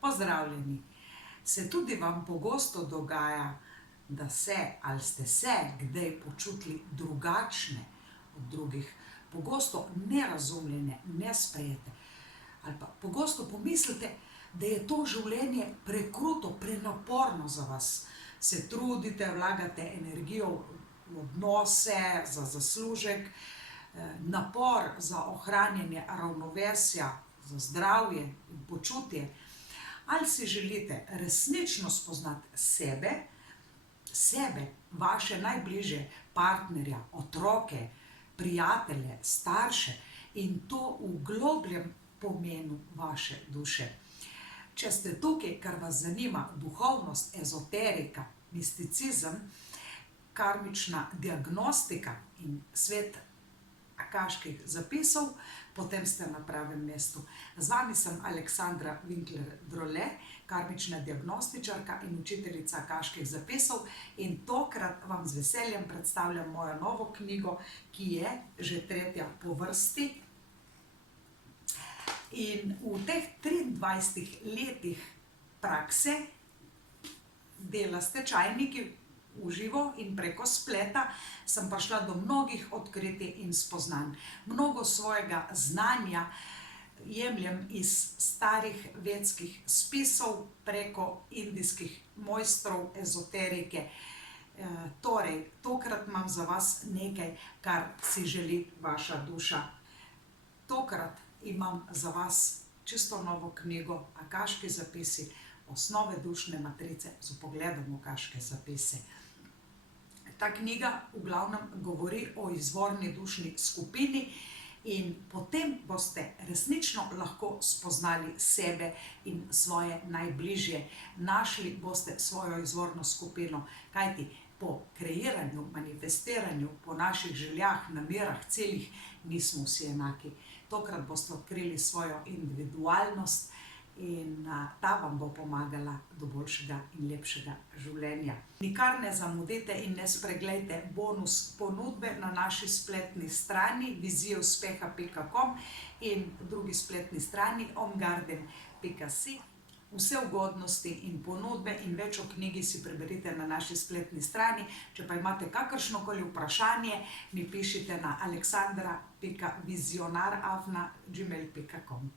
Pozdravljeni! Se tudi vam pogosto dogaja, da se ali ste se kdaj počutili drugačne od drugih, pogosto nerazumljene, nesprejete, ali pa pogosto pomislite, da je to življenje prekruto, prenaporno za vas. Se trudite, vlagate energijo v odnose, za zaslužek, napor za ohranjanje ravnovesja, za zdravje in počutje. Ali si želite resnično spoznati sebe, vaše najbližje, partnerja, otroke, prijatelje, starše in to v globljem pomenu vaše duše. Če ste tukaj, ker vas zanima duhovnost, ezoterika, misticizem, karmična diagnostika in svet akaških zapisov, potem ste na pravem mestu. Z vami sem Aleksandra Winkler-Drole, karmična diagnostičarka in učiteljica akaških zapisov, in tokrat vam z veseljem predstavljam mojo novo knjigo, ki je že tretja po vrsti. In v teh 23 letih prakse dela s tečajniki v živo in preko spleta sem prišla do mnogih odkritij in spoznanj. Mnogo svojega znanja jemljem iz starih vedskih spisov preko indijskih mojstrov ezoterike. Torej, tokrat imam za vas nekaj, kar si želi vaša duša. Tokrat imam za vas čisto novo knjigo Akaški zapisi, osnove dušne matrice z vpogledom v akaške zapise. Ta knjiga v glavnem govori o izvorni dušni skupini in potem boste resnično lahko spoznali sebe in svoje najbližje. Našli boste svojo izvorno skupino, kajti po kreiranju, manifestiranju, po naših željah, namerah, ciljih nismo vsi enaki. Tokrat boste odkrili svojo individualnost in ta vam bo pomagala do boljšega in lepšega življenja. Nikar ne zamudite in ne spreglejte bonus ponudbe na naši spletni strani vizijeuspeha.com in drugi spletni strani omgarden.si. Vse ugodnosti in ponudbe in več o knjigi si preberite na naši spletni strani. Če pa imate kakršnokoli vprašanje, mi pišite na aleksandra.vizionar@gmail.com.